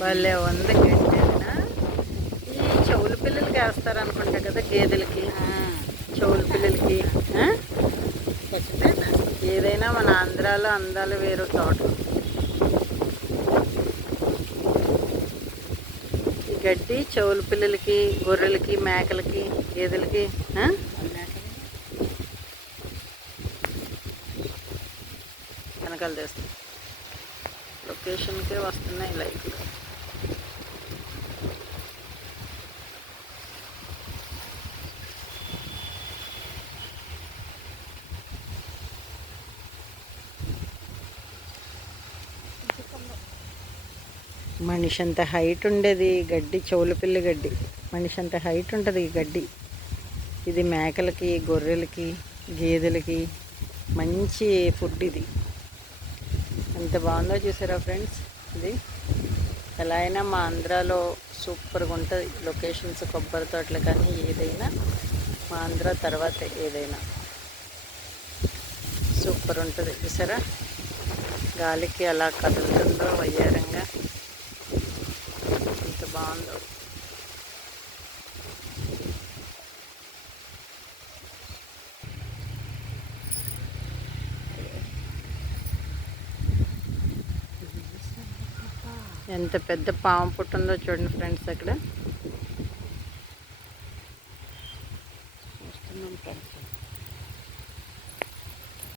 భలే ఉంది గడ్డినా ఈ చెవుల పిల్లలకి వేస్తారు అనుకుంటా కదా గేదెలకి. చెవుల పిల్లలకి? ఏదైనా మన ఆంధ్రాలో అందాలు వేరు తోట. ఈ గడ్డి చెవుల పిల్లలకి గొర్రెలకి మేకలకి గేదెలకి? వెనకాల తెస్తాం. లొకేషన్కే వస్తున్నాయి లైట్లు మనిషి అంత హైట్ ఉండేది గడ్డి చెవుల పిల్లి గడ్డి. మనిషి అంత హైట్ ఉంటుంది ఈ గడ్డి. ఇది మేకలకి గొర్రెలకి గేదెలకి మంచి ఫుడ్ ఇది. ఎంత బాగుందో చూసారా ఫ్రెండ్స్? ఇది ఎలా అయినా మా ఆంధ్రాలో సూపర్గా ఉంటుంది. లొకేషన్స్ కొబ్బరి తోటలు కానీ ఏదైనా మా ఆంధ్ర తర్వాత ఏదైనా. సూపర్ ఉంటుంది. చూసారా? గాలికి అలా కదులుతుందో వయ్యారంగా ఎంత బాగుందో ఎంత పెద్ద పాము పుట్టిందో చూడండి ఫ్రెండ్స్ అక్కడ. చూస్తున్నాం ఫ్రెండ్స్.